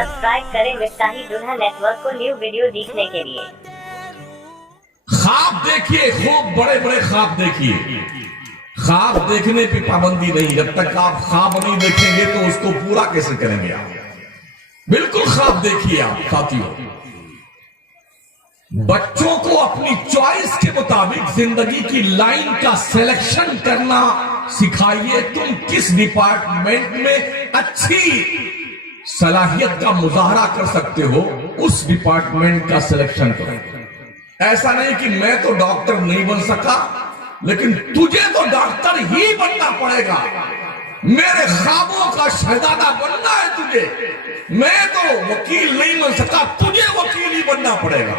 Subscribe करें मिफ्ताही दुल्हा network को न्यू वीडियो देखने के लिए। ख्वाब देखिए, खूब बड़े बड़े ख्वाब देखिए। ख्वाब देखने पे पाबंदी नहीं, जब तक आप ख्वाब नहीं देखेंगे तो उसको पूरा कैसे करेंगे आप। बिल्कुल ख्वाब देखिए आप साथियों। बच्चों को अपनी चॉइस के मुताबिक जिंदगी की लाइन का सिलेक्शन करना सिखाइए। तुम किस डिपार्टमेंट में अच्छी सलाहियत का मुजाहरा कर सकते हो, उस डिपार्टमेंट का सिलेक्शन करो। ऐसा नहीं कि मैं तो डॉक्टर नहीं बन सका, लेकिन तुझे तो डॉक्टर ही बनना पड़ेगा। मेरे ख्वाबों का शहजादा बनना है तुझे। मैं तो वकील नहीं बन सका, तुझे वकील ही बनना पड़ेगा।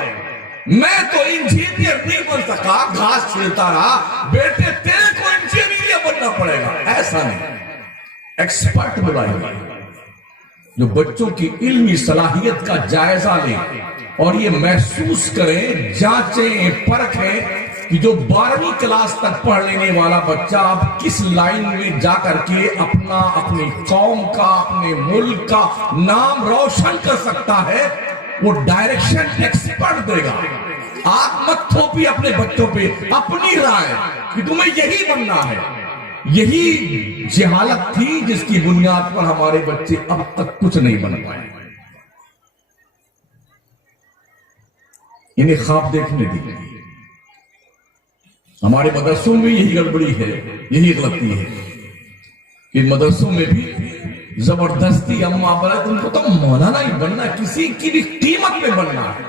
मैं तो इंजीनियर नहीं बन सका, घास छीलता रहा, बेटे तेरे को इंजीनियर बनना पड़ेगा। ऐसा नहीं, एक्सपर्ट बुलाइए जो बच्चों की इल्मी सलाहियत का जायजा लें और ये महसूस करें, जांचें, परखें कि जो 12वीं क्लास तक पढ़ लेने वाला बच्चा अब किस लाइन में जाकर के अपना, अपनी कौम का, अपने मुल्क का नाम रोशन कर सकता है, वो डायरेक्शन एक्सपर्ट देगा। आप मत थोपिए अपने बच्चों पे अपनी राय कि तुम्हें यही बनना है। यही जहालत थी जिसकी बुनियाद पर हमारे बच्चे अब तक कुछ नहीं बन पाए। इन्हें ख्वाब देखने दीजिए। हमारे मदरसों में यही गड़बड़ी है, यही गलती है कि मदरसों में भी जबरदस्ती अम्मा बोला तुमको तो मौलाना ही बनना, किसी की भी कीमत में बनना है।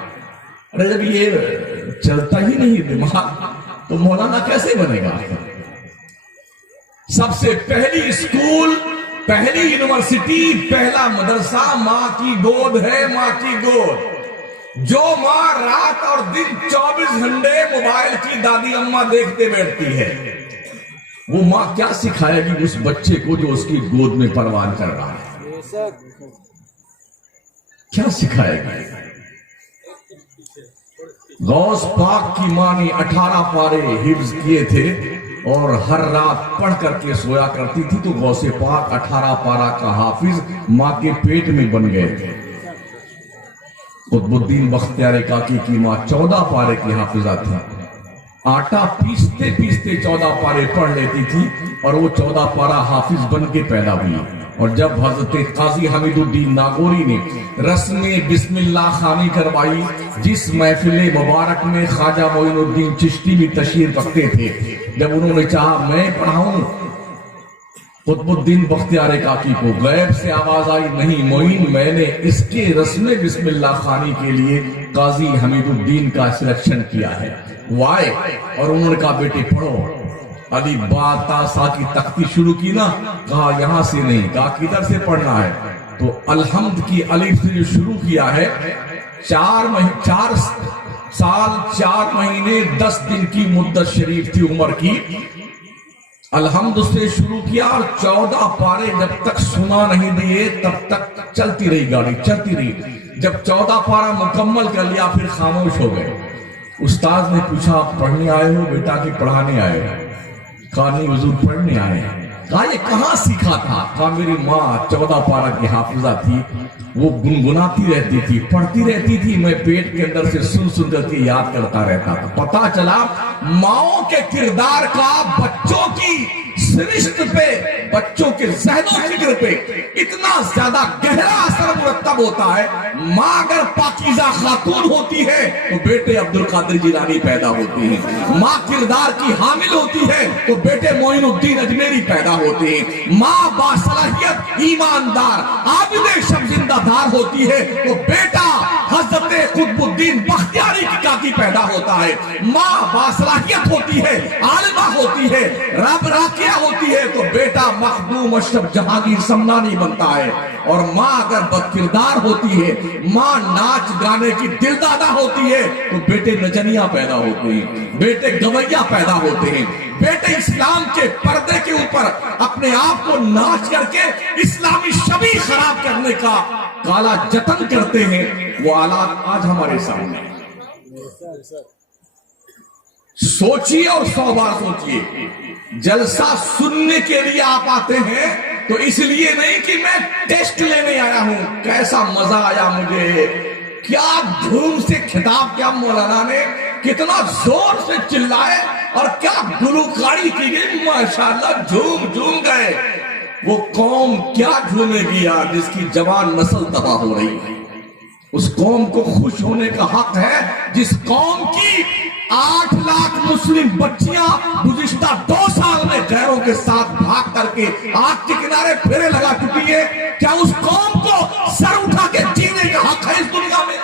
अरे जब ये चलता ही नहीं दिमाग तो मौलाना कैसे बनेगा। सबसे पहली स्कूल, पहली यूनिवर्सिटी, पहला मदरसा मां की गोद है। मां की गोद, जो मां रात और दिन 24 घंटे मोबाइल की दादी अम्मा देखते बैठती है, वो मां क्या सिखाएगी उस बच्चे को जो उसकी गोद में परवान कर रहा है। क्या सिखाएगी। गौस पाक की मां ने 18 पारे हिफ्ज किए थे और हर रात पढ़ करके सोया करती थी, तो गौसे पाक 18 पारा का हाफिज मां के पेट में बन गए थे। कुतुबुद्दीन बख्तियार काकी की मां 14 पारे की हाफिजा थी। आटा पीसते पीसते 14 पारे पढ़ लेती थी और वो 14 पारा हाफिज बन के पैदा हुई। और जब हजरत काजी हमीदुद्दीन नागौरी ने रस्म बिस्मिल्लाह खानी करवाई, जिस महफिल मुबारक में ख्वाजा मोइनुद्दीन चिश्ती भी तशरीफ रखते थे, जब उन्होंने चाहा मैं पढ़ाऊं कुतुबुद्दीन बख्तियार काकी को, गैब से आवाज आई नहीं मोइन, मैंने इसके रस्म बिस्मिल्लाह खानी के लिए काजी हमीदुद्दीन का सिलेक्शन किया है। वाए, और उन्होंने कहा बेटे पढ़ो। अली बाता सा की तख्ती शुरू की ना, कहा यहां से नहीं, कहा किधर से पढ़ना है, तो अलहम्द की अलिफ से जो शुरू किया है, 4 साल 4 महीने 10 दिन की मुद्दत शरीफ थी उम्र की। अलहम्द से शुरू किया और 14 पारे जब तक सुना नहीं दिए तब तक चलती रही गाड़ी, चलती रही। जब 14 पारा मुकम्मल कर लिया फिर खामोश हो गए। उस्ताद ने पूछा पढ़ने आए हो बेटा कि पढ़ाने आए हो? कहा नहीं हुजूर पढ़ने आए हैं। कहा ये कहां सीखा था? कहा मेरी माँ 14 पारा की हाफिजा थी, वो गुनगुनाती रहती थी, पढ़ती रहती थी, मैं पेट के अंदर से सुन सुन करके याद करता रहता था। पता चला माओ के किरदार का बच्चों की सृष्ट पे, बच्चों के ज़हनो फिक्र पे इतना ज्यादा गहरा असर मुरत्तब होता है। माँ अगर पाकीज़ा खातून होती है तो बेटे अब्दुल कादिर जिलानी पैदा होती है। माँ किरदार की हामिल होती है तो बेटे मोइनुद्दीन अजमेरी पैदा होते हैं। माँ बासलाहियत, ईमानदार, आबिद शब जिंदादार होती है तो बेटा हजरत कुतुबुद्दीन बख्तियारी की काकी पैदा होता है। माँ बासलाहियत होती है, आलिमा होती है, रब राकिया होती है तो बेटा मखदूम अशरफ जहांगीर समनानी बनता है। और माँ अगर बदकिरदार होती है, माँ नाच गाने की दिलदादा होती है तो बेटे नचनिया पैदा होते हैं, बेटे गवैया पैदा होते हैं, बेटे इस्लाम के पर्दे के ऊपर अपने आप को नाच करके इस्लामी छवि खराब करने का काला जतन करते हैं। वो हालात आज हमारे सामने। सोचिए और 100 बार सोचिए। जलसा सुनने के लिए आप आते हैं तो इसलिए नहीं कि मैं टेस्ट लेने आया हूं। कैसा मजा आया मुझे, क्या धूम से खिताब किया मौलाना ने, कितना जोर से चिल्लाए और क्या गुलूकारी की गई, माशाल्लाह झूम झूम गए। वो कौम क्या झूमेगी यार जिसकी जवान नस्ल तबाह हो रही है। उस कौम को खुश होने का हक है जिस कौम की 8 लाख मुस्लिम बच्चियां गुज़िश्ता 2 साल में गैरों के साथ भाग करके आग के किनारे फेरे लगा चुकी है। क्या उस कौम को सर उठा के जीने का हक है इस दुनिया में?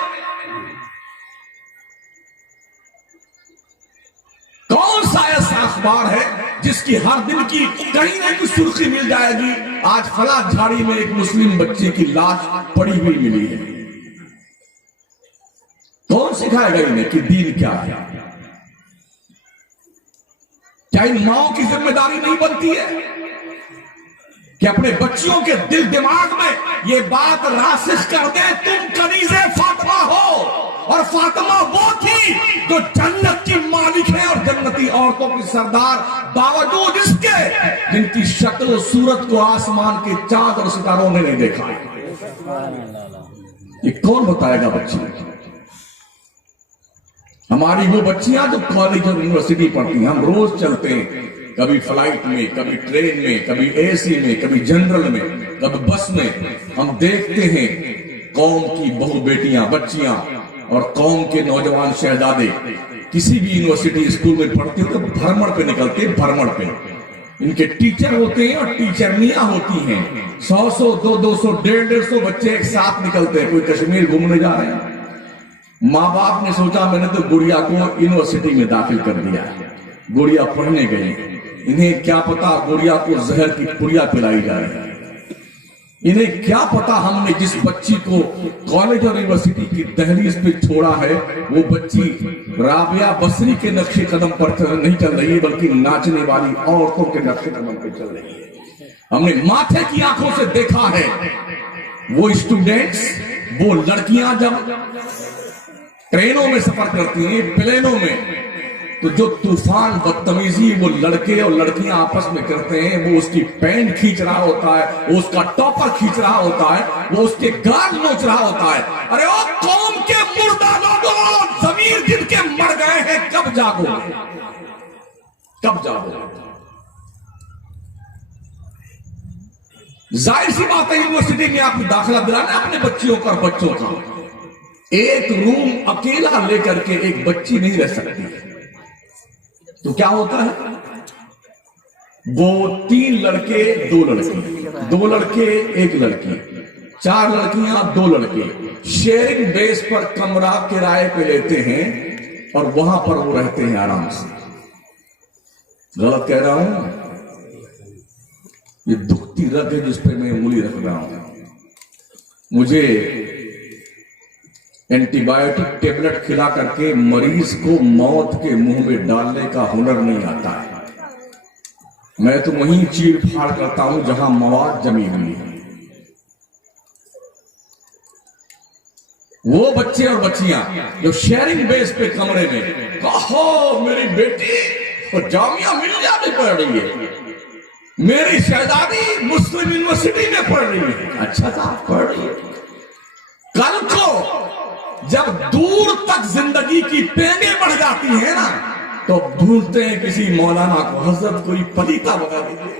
कौन सा ऐसा अखबार है जिसकी हर दिन की कहीं ना कहीं सुर्खी मिल जाएगी, आज फला झाड़ी में एक मुस्लिम बच्चे की लाश पड़ी हुई मिली है? कौन सिखाएगा इन्हें कि दीन क्या है? क्या इन माओं की जिम्मेदारी नहीं बनती है कि अपने बच्चियों के दिल दिमाग में ये बात रासिख कर दे, तुम कनीज़े फातिमा हो और फातिमा वो थी जो जन्नत की मालिक है और जन्नती औरतों की सरदार, बावजूद इसके जिनकी शक्ल और सूरत को आसमान के चांद और सितारों ने नहीं देखा। ये कौन बताएगा बच्ची? हमारी वो बच्चियां जो कॉलेज और यूनिवर्सिटी पढ़ती हैं, हम रोज चलते हैं, कभी फ्लाइट में, कभी ट्रेन में, कभी एसी में, कभी जनरल में, कभी बस में, हम देखते हैं कौम की बहु बेटियां, बच्चियां और कौम के नौजवान शहजादे किसी भी यूनिवर्सिटी स्कूल में पढ़ते हो तो भ्रमण पे निकलते हैं। भ्रमण पे इनके टीचर होते हैं और टीचरनियां होती हैं। 100-100, 200, 150 बच्चे एक साथ निकलते हैं। कोई कश्मीर घूमने जा रहे हैं, माँ बाप ने सोचा मैंने तो गुड़िया को यूनिवर्सिटी में दाखिल कर दिया, गुड़िया पढ़ने गई, इन्हें क्या पता गुड़िया को जहर की पुड़िया पिलाई जा रही है। इन्हें क्या पता हमने जिस बच्ची को कॉलेज और यूनिवर्सिटी की दहलीज पे छोड़ा है वो बच्ची राबिया बसरी के नक्शे कदम पर नहीं चल रही है, बल्कि नाचने वाली औरतों के नक्शे कदम पे चल रही है। हमने माथे की आंखों से देखा है वो स्टूडेंट्स, वो लड़कियां जब ट्रेनों में सफर करती हैं, प्लेनों में, तो जो तूफान बदतमीजी वो लड़के और लड़कियां आपस में करते हैं, वो उसकी पैंट खींच रहा होता है, वो उसका टॉपर खींच रहा होता है, वो उसके गाल नोच रहा होता है। अरे ओ कौम के मुर्दा लोगों, जमीर जिनके मर गए हैं, कब जागोगे? कब जागोगे? जाहिर सी बात है यूनिवर्सिटी में आपको दाखिला दिलाना अपने बच्चियों का, बच्चों का। एक रूम अकेला लेकर के एक बच्ची नहीं रह सकती, तो क्या होता है? वो 3 लड़के 2 लड़की, 2 लड़के 1 लड़की, 4 लड़कियां 2 लड़के शेयरिंग बेस पर कमरा किराए पे लेते हैं और वहां पर वो रहते हैं आराम से। गलत कह रहा हूं? ये दुखती रग है जिस पे मैं उंगली रख रहा हूं। मुझे एंटीबायोटिक टेबलेट खिला करके मरीज को मौत के मुंह में डालने का हुनर नहीं आता है। मैं तो वहीं चीर फाड़ करता हूं जहां मवाद जमी हुई है। वो बच्चे और बच्चियां जो शेयरिंग बेस पे कमरे में, कहो मेरी बेटी और जामिया मिलिया में पढ़ रही है, मेरी शहजादी मुस्लिम यूनिवर्सिटी में पढ़ रही है। अच्छा था, पढ़ रही है। कल को जब दूर तक जिंदगी की पेंगे बढ़ जाती है ना, तो ढूंढते हैं किसी मौलाना को, हजरत कोई पलीता बना दीजिए,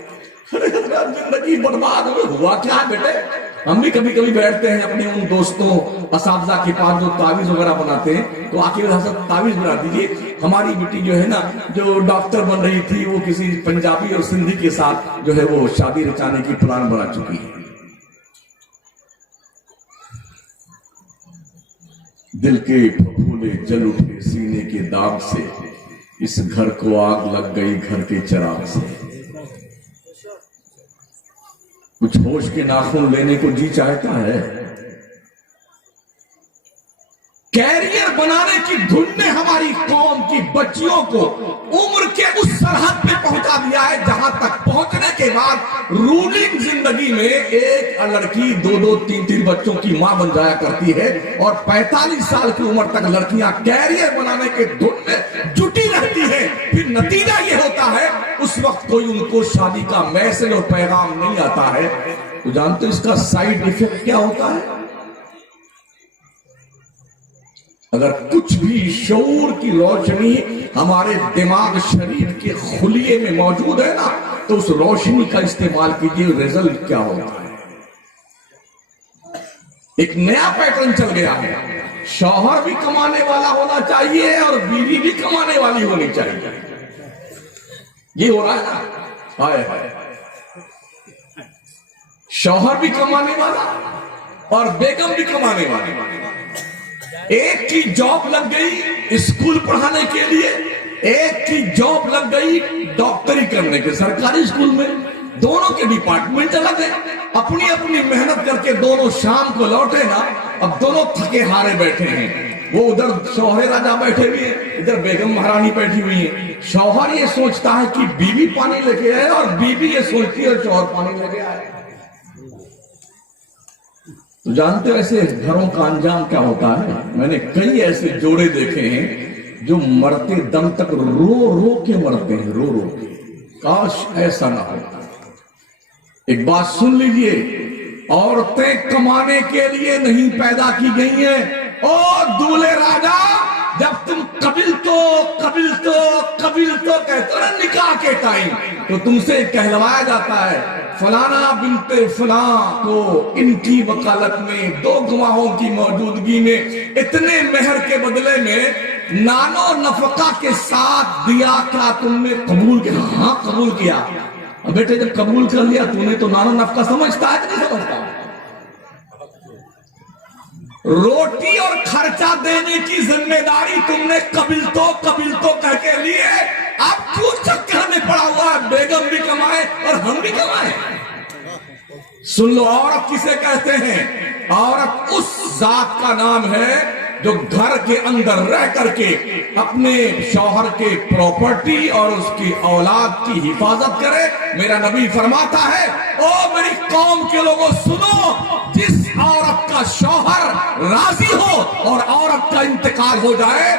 जिंदगी बर्बाद हुआ क्या बेटे। हम भी कभी कभी बैठते हैं अपने उन दोस्तों असातिज़ा के पास जो तावीज वगैरह बनाते हैं, तो आके हजरत तावीज बना दीजिए। हमारी बेटी जो है ना, जो डॉक्टर बन रही थी, वो किसी पंजाबी और सिंधी के साथ जो है वो शादी रचाने की प्लान बना चुकी है। दिल के फफूले जल उठे सीने के दाग से, इस घर को आग लग गई घर के चिराग से। कुछ होश के नाखून लेने को जी चाहता है। कैरियर बनाने की धुन ने हमारी कौम की बच्चियों को उम्र के उस सरहद पे पहुंचा दिया है जहां तक पहुंचने के बाद रूलिंग जिंदगी में एक लड़की 2-2, 3-3 बच्चों की मां बन जाया करती है और 45 साल की उम्र तक लड़कियां कैरियर बनाने के धुन में जुटी रहती ली है, फिर नतीजा ये होता है उस वक्त कोई उनको शादी का मैसेज और पैगाम नहीं आता है, तो जानते हो इसका साइड इफेक्ट क्या होता है? अगर कुछ भी शऊर की रोशनी हमारे दिमाग शरीर के खुलिये में मौजूद है ना, तो उस रोशनी का इस्तेमाल कीजिए, रिजल्ट क्या होता है। एक नया पैटर्न चल गया है, शौहर भी कमाने वाला होना चाहिए और बीवी भी कमाने वाली होनी चाहिए। ये हो रहा है ना, हाय हाय, शौहर भी कमाने वाला और बेगम भी कमाने वाली। एक की जॉब लग गई स्कूल पढ़ाने के लिए, एक की जॉब लग गई डॉक्टरी करने के सरकारी स्कूल में, दोनों के डिपार्टमेंट अलग है। अपनी अपनी मेहनत करके दोनों शाम को लौटे ना, अब दोनों थके हारे बैठे हैं। वो उधर शौहरे राजा बैठे हुए हैं, इधर बेगम महारानी बैठी हुई है। शौहर ये सोचता है कि बीवी पानी लेके आए और बीवी ये सोचती है शौहर पानी लेके आए। तो जानते हो ऐसे घरों का अंजाम क्या होता है? मैंने कई ऐसे जोड़े देखे हैं जो मरते दम तक रो रो के मरते हैं, रो रो के। काश ऐसा ना होता। एक बात सुन लीजिए, औरतें कमाने के लिए नहीं पैदा की गई हैं। ओ दूल्हे राजा, जब तुम कबिल तो कहते हो ना निकाह के टाइम, तो तुमसे कहलवाया जाता है फलाना बिनते फलां को इनकी वकालत में 2 गवाहों की मौजूदगी में इतने मेहर के बदले में नानो नफका के साथ दिया, क्या तुमने कबूल किया? हाँ कबूल किया। अब बेटे जब कबूल कर लिया तूने, तो नानो नफका समझता है कि नहीं समझता? रोटी और खर्चा देने की जिम्मेदारी तुमने कबिल तो कह के लिए, अब क्यों चक्कर में पड़ा हुआ है? बेगम भी कमाए और हम भी कमाए। सुन लो, औरत किसे कहते हैं? औरत उस जात का नाम है जो घर के अंदर रह करके अपने शौहर के प्रॉपर्टी और उसकी औलाद की हिफाजत करे। मेरा नबी फरमाता है, ओ मेरी कौम के लोगों सुनो, जिस औरत का शौहर राजी हो और औरत का इंतकाल हो जाए,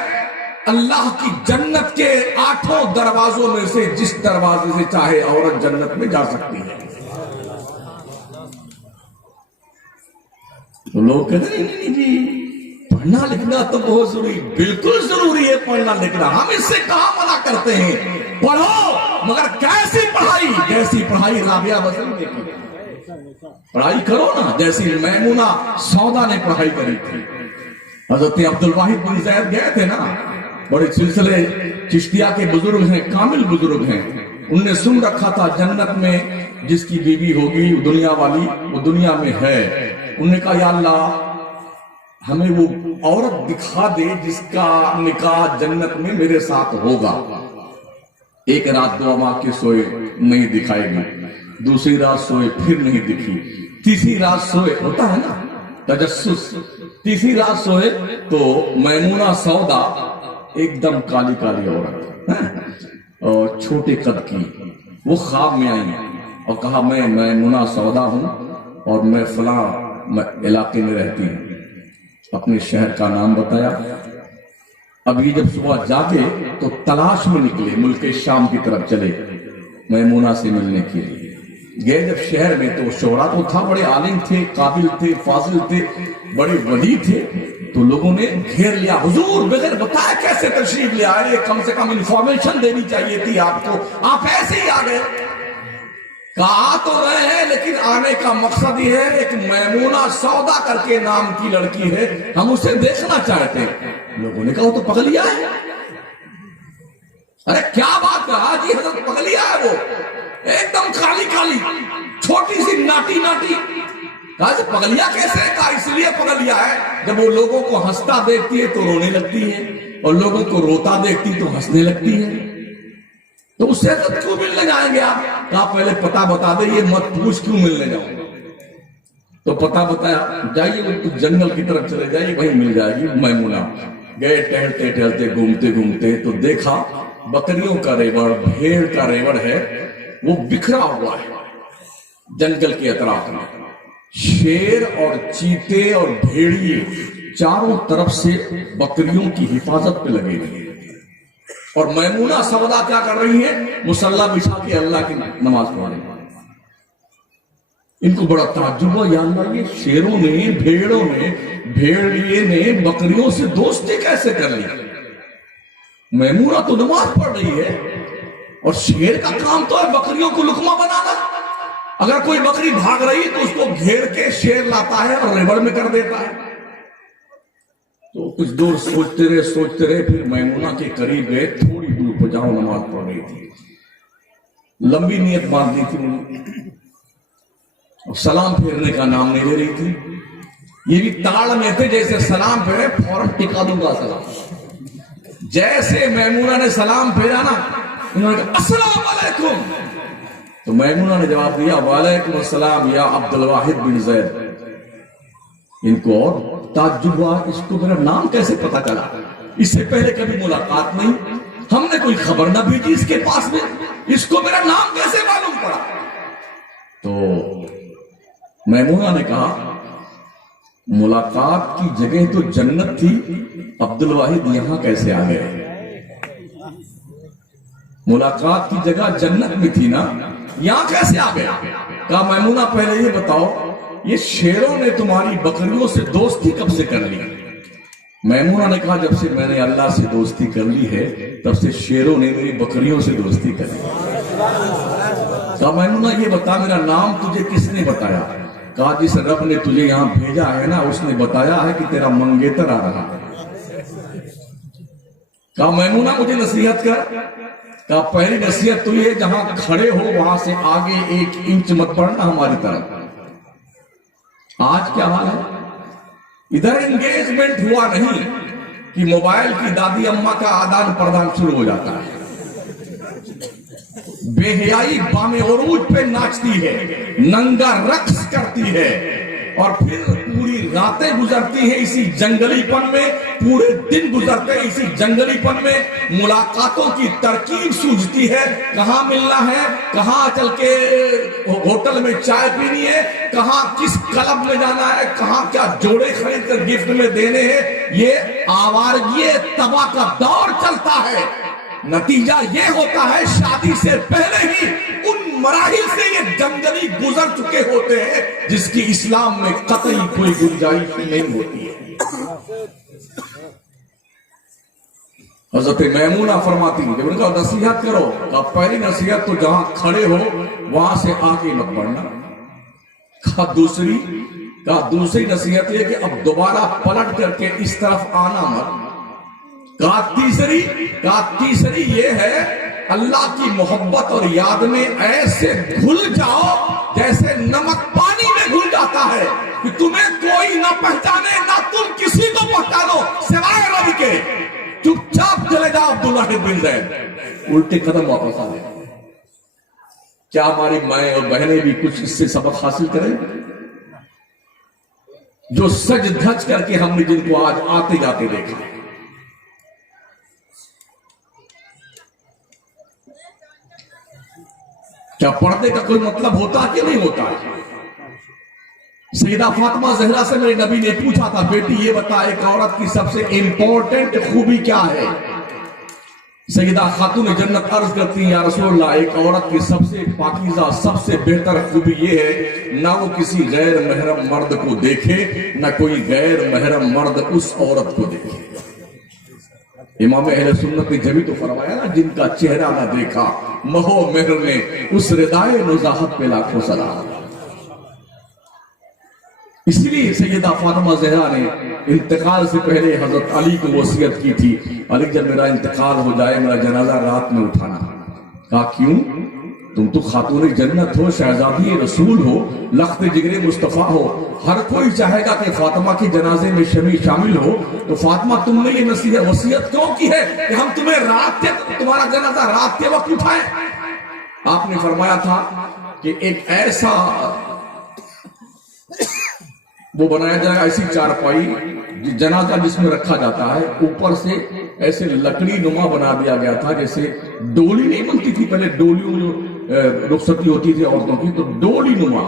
अल्लाह की जन्नत के 8 दरवाजों में से जिस दरवाजे से चाहे औरत जन्नत में जा सकती है। तो लोग कहते हैं नहीं जी, पढ़ना लिखना तो बहुत जरूरी, बिल्कुल जरूरी है पढ़ना लिखना। हम इससे कहां मना करते हैं? पढ़ो, मगर कैसी पढ़ाई? जैसी पढ़ाई राबिया बसरी ने की, पढ़ाई करो ना जैसी मैमूना सौदा ने पढ़ाई करी थी। हजरत अब्दुल वाहिद बिन ज़ैद गए थे ना, बड़े सिलसिले चिश्तिया के बुजुर्ग हैं, कामिल बुजुर्ग हैं। उनने सुन रखा था जन्नत में जिसकी बीवी होगी दुनिया वाली, वो दुनिया में है। उन्होंने कहा या अल्लाह, हमें वो औरत दिखा दे जिसका निकाह जन्नत में मेरे साथ होगा। एक रात दुआ मांग के सोए, नहीं दिखाएगी। दूसरी रात सोए, फिर नहीं दिखी। तीसरी रात सोए, होता है ना तजस्सुस। तीसरी रात सोए तो मैमूना सौदा, एकदम काली काली औरत और छोटे कद की, वो ख्वाब में आई और कहा मैं मैमूना सौदा हूं और मैं फला इलाके में रहती हूं। अपने शहर का नाम बताया। अब ये जब सुबह जागे तो तलाश में निकले, मुल्क शाम की तरफ चले मैमूना से मिलने के लिए। गए जब शहर में तो शोहरा तो था, बड़े आलिम थे, काबिल थे, फाजिल थे, बड़े वली थे। तो लोगों ने घेर लिया, हुजूर बगैर बताए कैसे तशरीफ ले आए? कम से कम इंफॉर्मेशन देनी चाहिए थी आपको, आप ऐसे ही आ गए। कहा तो रहे हैं, लेकिन आने का मकसद ये है, एक मैमूना सौदा करके नाम की लड़की है, हम उसे देखना चाहते हैं। लोगों ने कहा तो पगलिया है। अरे क्या बात कहा जी, हजरत पगलिया है वो, एकदम काली काली, छोटी सी नाटी नाटी। कहा पगलिया कैसे? कहा इसलिए पगलिया है, जब वो लोगों को हंसता देखती है तो रोने लगती है और लोगों को रोता देखती तो हंसने लगती है। तो उससे तो क्यों मिलने जाएंगे आप? कहा पहले पता बता दे, ये मत पूछ क्यों मिलने जाओ। तो पता बताया, जाइए वो जंगल की तरफ चले जाइए, वहीं मिल जाएगी मैमूना। गए टहलते टहलते घूमते घूमते तो देखा बकरियों का रेवड़, भेड़ का रेवड़ है, वो बिखरा हुआ है जंगल के अतराफ में। शेर और चीते और भेड़िए चारों तरफ से बकरियों की हिफाजत पे लगे हुए। और मैमूना सवदा क्या कर रही है? मुसल्ला बिछा के अल्लाह की नमाज पढ़ रही है। इनको बड़ा ताज्जुब हुआ, या अल्लाह, ये शेरों ने, भेड़ों ने, भेड़िए ने बकरियों से दोस्ती कैसे कर ली? मैमूना तो नमाज पढ़ रही है और शेर का काम तो है बकरियों को लुकमा बनाना। अगर कोई बकरी भाग रही तो उसको घेर के शेर लाता है और रेबड़ में कर देता है। तो कुछ दूर सोचते रहे, फिर मैमूना के करीब गए। थोड़ी दूर पर जाओ, नमाज पढ़ रही थी, लंबी नियत बांध दी थी उन्होंने, और सलाम फेरने का नाम नहीं ले रही थी। ये भी ताड़ में थे, जैसे सलाम फेरे फौरन टिका दूंगा सलाम। जैसे मैमूना ने सलाम फेरा ना, इन्होंने कहा अस्सलाम वालेकुम। तो मैमूना ने जवाब दिया वालेकुम अस्सलाम या अब्दुल वाहिद बिन जैद। इनको और ताज्जुब हुआ, इसको मेरा नाम कैसे पता चला? इससे पहले कभी मुलाकात नहीं, हमने कोई खबर ना भेजी इसके पास में, इसको मेरा नाम कैसे मालूम पड़ा? तो मैमूना ने कहा मुलाकात की जगह तो जन्नत थी, अब्दुल वाहिद यहां कैसे आ गए? मुलाकात की जगह जन्नत में थी ना, यहां कैसे आ गए? कहा मैमूना पहले ये बताओ, ये शेरों ने तुम्हारी बकरियों से दोस्ती कब से कर ली? मैमूना ने कहा जब से मैंने अल्लाह से दोस्ती कर ली है, तब से शेरों ने मेरी बकरियों से दोस्ती कर ली। कहा मैमूना ये बता, मेरा नाम तुझे किसने बताया? कहा जिस रब ने तुझे यहां भेजा है ना, उसने बताया है कि तेरा मंगेतर आ रहा है। कहा मैमूना मुझे नसीहत कर। कहा पहली नसीहत तो ये, जहां खड़े हो वहां से आगे 1 इंच मत बढ़ना हमारी तरफ। आज क्या हाल है? इधर एंगेजमेंट हुआ नहीं कि मोबाइल की दादी अम्मा का आदान प्रदान शुरू हो जाता है। बेहयाई बामे उरूज पे नाचती है, नंगा रक्स करती है, और फिर पूरी रातें गुजरती है इसी जंगलीपन में, पूरे दिन गुजरते हैं इसी जंगलीपन में। मुलाकातों की तरकीब सूझती है, कहां मिलना है, कहां चल के होटल में चाय पीनी है, कहां किस क्लब में जाना है, कहां क्या जोड़े खरीद कर गिफ्ट में देने हैं। ये आवारगी तबाह का दौर चलता है। नतीजा ये होता है शादी से पहले ही उन मराहिल से ये जंगली गुजर चुके होते हैं जिसकी इस्लाम में कतई कोई गुंजाइश नहीं होती है। हजरत मैमूना फरमाती है, जब उनका नसीहत करो, तो पहली नसीहत तो जहां खड़े हो वहां से आगे मत बढ़ना। कहा दूसरी नसीहत ये कि अब दोबारा पलट करके इस तरफ आना मत। कहा तीसरी ये है, अल्लाह की मोहब्बत और याद में ऐसे घुल जाओ जैसे नमक पानी में घुल जाता है कि तुम्हें कोई ना पहचाने, ना तुम किसी को पहचानो सिवाय रब के। चुपचाप चले जाओ अब्दुल वाहिद बिन जैद। उल्टे कदम वापस आ गए। क्या हमारी माएं और बहनें भी कुछ इससे सबक हासिल करें? जो सज धज करके हमने जिनको आज आते जाते देखा, क्या पर्दे का कोई मतलब होता कि नहीं होता? सैयदा फातिमा ज़हरा से मेरे नबी ने पूछा था, बेटी ये बता एक औरत की सबसे इंपॉर्टेंट खूबी क्या है? सैयदा खातून जन्नत अर्ज करती हैं, या रसूलल्लाह, एक औरत की सबसे पाकीज़ा सबसे बेहतर खूबी ये है, ना वो किसी गैर महरम मर्द को देखे, ना कोई गैर महरम मर्द उस औरत को देखे। इमाम अहले सुन्नत ने जभी तो फरमाया ना, जिनका चेहरा ना देखा महो मेहर ने, उस रिदाए नुज़ाहत पे लाखों सलाम। इसलिए सैयदा फातिमा ज़हरा ने इंतकाल से पहले हजरत अली को वसीयत की थी, अली जब मेरा इंतकाल हो जाए मेरा जनाजा रात में उठाना। कहा क्यों? तुम तो खातून जन्नत हो, शहजादी रसूल हो, लख्त जिगरे मुस्तफा हो, हर कोई चाहेगा कि फातिमा के जनाजे में शामिल हो। तो फातिमा तुमने ये नसीहत वसीयत क्यों की है कि हम तुम्हें तुम्हारा जनाजा रात के वक्त उठाएं? आपने फरमाया था कि एक ऐसा वो बनाया जाएगा, ऐसी चारपाई जनाजा जिसमें रखा जाता है, ऊपर से ऐसे लकड़ी नुमा बना दिया गया था, जैसे डोली नहीं बनती थी पहले, डोलियों जो रुखसती होती थी औरतों की, तो डोली नुमा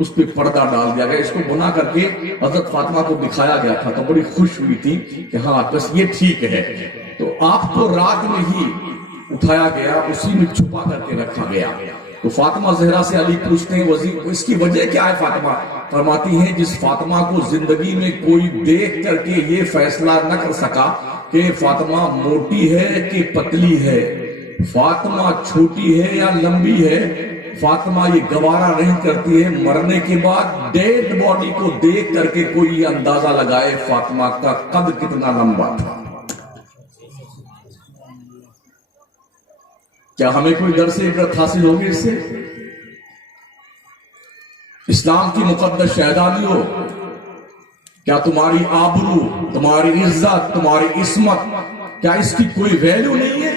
उस पर पर्दा डाल दिया गया। इसको बना करके हजरत फातिमा को दिखाया गया था, तो बड़ी खुश हुई थी कि हाँ बस ये ठीक है। तो आपको रात में ही उठाया गया, उसी में छुपा करके रखा गया। तो फातिमा ज़हरा से अली पूछते हैं वजीर इसकी वजह क्या है? फातिमा फरमाती हैं जिस फातिमा को जिंदगी में कोई देख करके ये फैसला न कर सका कि फातिमा मोटी है कि पतली है, फातिमा छोटी है या लंबी है, फातिमा ये गवारा नहीं करती है मरने के बाद डेड बॉडी को देख करके कोई ये अंदाजा लगाए फातिमा का कद कितना लंबा था। क्या हमें कोई डर से इबरत हासिल होगी इससे? इस्लाम की मुकद्दस शहदादियों, क्या तुम्हारी आबरू, तुम्हारी इज्जत, तुम्हारी इस्मत, क्या इसकी कोई वैल्यू नहीं है?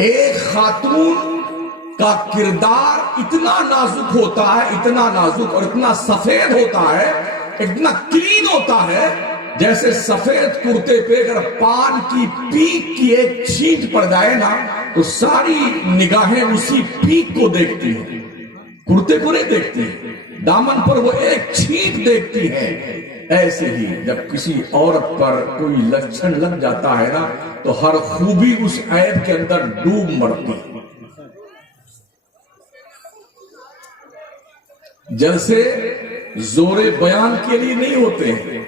एक खातून का किरदार इतना नाजुक होता है, इतना नाजुक और इतना सफेद होता है, इतना क्लीन होता है, जैसे सफेद कुर्ते पे अगर पान की पीक की एक छींट पड़ जाए ना तो सारी निगाहें उसी पीक को देखती हैं, कुर्ते को नहीं देखती, दामन पर वो एक छींट देखती है। ऐसे ही जब किसी औरत पर कोई लक्षण लग जाता है ना तो हर खूबी उस ऐब के अंदर डूब मरती है। जलसे जोरे बयान के लिए नहीं होते हैं,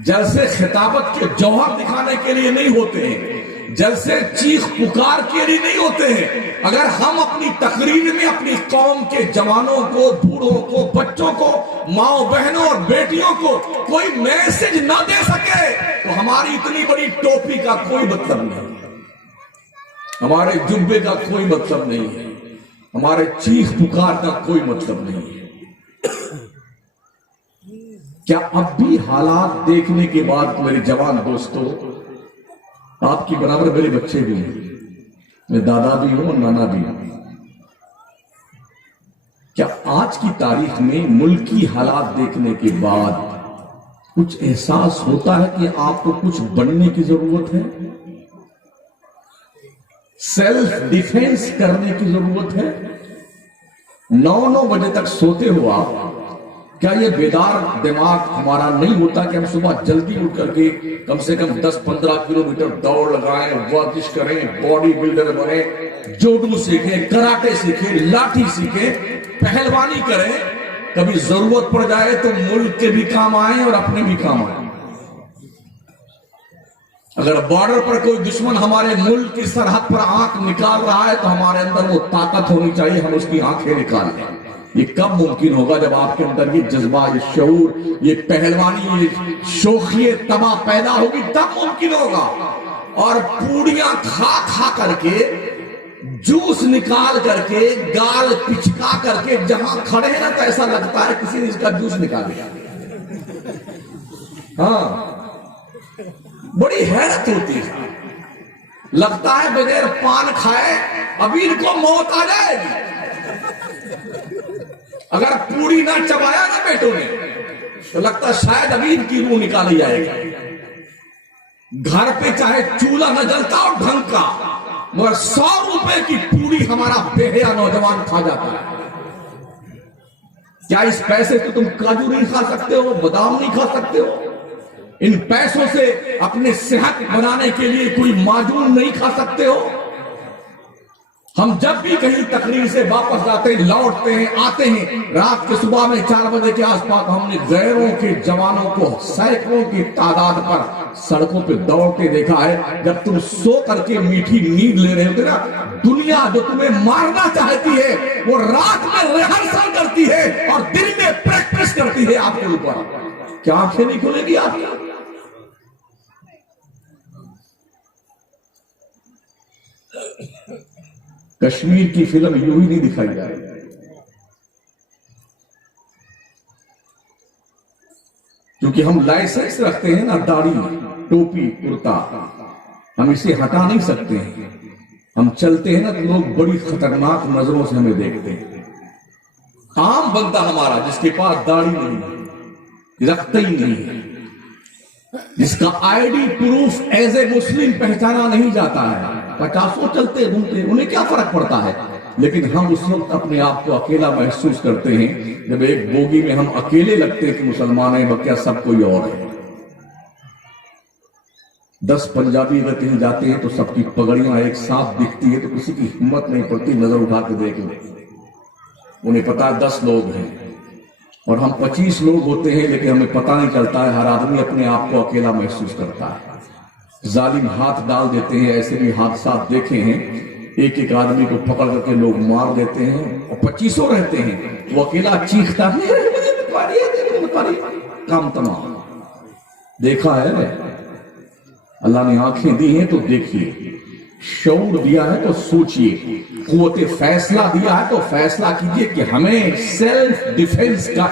जलसे खिताबत के जौहर दिखाने के लिए नहीं होते हैं, जलसे चीख पुकार के लिए नहीं होते हैं। अगर हम अपनी तकरीर में अपनी कौम के जवानों को, बूढ़ों को, बच्चों को, माओ बहनों और बेटियों को कोई मैसेज ना दे सके तो हमारी इतनी बड़ी टोपी का कोई मतलब नहीं, हमारे जुब्बे का कोई मतलब नहीं है, हमारे चीख पुकार का कोई मतलब नहीं है। क्या अब भी हालात देखने के बाद मेरे जवान दोस्तों, आपकी बराबर मेरे बच्चे भी हैं, मैं दादा भी हूं और नाना भी हूं, क्या आज की तारीख में मुल्की हालात देखने के बाद कुछ एहसास होता है कि आपको कुछ बनने की जरूरत है, सेल्फ डिफेंस करने की जरूरत है? 9-9 बजे तक सोते हो आप, क्या ये बेदार दिमाग हमारा नहीं होता कि हम सुबह जल्दी उठ करके कम से कम 10-15 किलोमीटर दौड़ लगाएं, वर्जिश करें, बॉडी बिल्डर बने, जोडू सीखें, कराटे सीखें, लाठी सीखें, पहलवानी करें, कभी जरूरत पड़ जाए तो मुल्क के भी काम आए और अपने भी काम आए। अगर बॉर्डर पर कोई दुश्मन हमारे मुल्क की सरहद पर आंख निकाल रहा है तो हमारे अंदर वो ताकत होनी चाहिए, हम उसकी आंखें निकाल लें। ये कब मुमकिन होगा? जब आपके अंदर ये जज्बा, ये शऊर, ये पहलवानी, ये शोखिए तबाह पैदा होगी, तब मुमकिन होगा। और पूड़ियां खा खा करके, जूस निकाल करके, गाल पिचका करके जहां खड़े हैं ना तो ऐसा लगता है किसी ने इसका जूस निकाल दिया। हाँ, बड़ी हैरत होती है, लगता है बगैर पान खाए अभी इनको मौत आ जाएगी। अगर पूरी ना चबाया ना बेटों ने तो लगता शायद अभी इनकी रूह निकाली जाएगी। घर पे चाहे चूल्हा न जलता और ढंग का, मगर 100 रुपए की पूरी हमारा बेहया नौजवान खा जाता है। क्या इस पैसे से तुम काजू नहीं खा सकते हो, बादाम नहीं खा सकते हो? इन पैसों से अपने सेहत बनाने के लिए कोई माजून नहीं खा सकते हो? हम जब भी कहीं तकरीर से वापस जाते हैं, लौटते हैं, आते हैं, रात के सुबह में 4 बजे के आसपास हमने गैरों के जवानों को सैकड़ों की तादाद पर सड़कों पे दौड़ते देखा है। जब तुम सो करके मीठी नींद ले रहे होते ना, दुनिया जो तुम्हें मारना चाहती है वो रात में रिहर्सल करती है और दिन में प्रैक्टिस करती है आपके ऊपर। क्या आंखें नहीं खुलेगी आपकी? कश्मीर की फिल्म यूं ही नहीं दिखाई जा रही, क्योंकि हम लाइसेंस रखते हैं ना, दाढ़ी, टोपी, कुर्ता, हम इसे हटा नहीं सकते हैं। हम चलते हैं ना तो लोग बड़ी खतरनाक नजरों से हमें देखते हैं। आम बंदा हमारा जिसके पास दाढ़ी नहीं है, रखता ही नहीं है, जिसका आईडी प्रूफ एज ए मुस्लिम पहचाना नहीं जाता है, 50 चलते घूमते, उन्हें क्या फर्क पड़ता है? लेकिन हम उस वक्त अपने आप को अकेला महसूस करते हैं जब एक बोगी में हम अकेले लगते हैं कि मुसलमान हैं, क्या सब कोई और है। 10 पंजाबी अगर कहीं जाते हैं तो सबकी पगड़ियां एक साथ दिखती है तो किसी की हिम्मत नहीं पड़ती नजर उठा के देख ले। उन्हें पता है 10 लोग हैं और हम 25 लोग होते हैं, लेकिन हमें पता नहीं चलता है। हर आदमी अपने आप को अकेला महसूस करता है। जालिम हाथ डाल देते हैं, ऐसे भी हादसा देखे हैं। एक एक आदमी को पकड़ करके लोग मार देते हैं और 25 रहते हैं, वो अकेला चीखता है काम तमाम। देखा है, अल्लाह ने आंखें दी हैं तो देखिए, शऊर दिया है तो सोचिए, कुव्वते फैसला दिया है तो फैसला कीजिए कि हमें सेल्फ डिफेंस का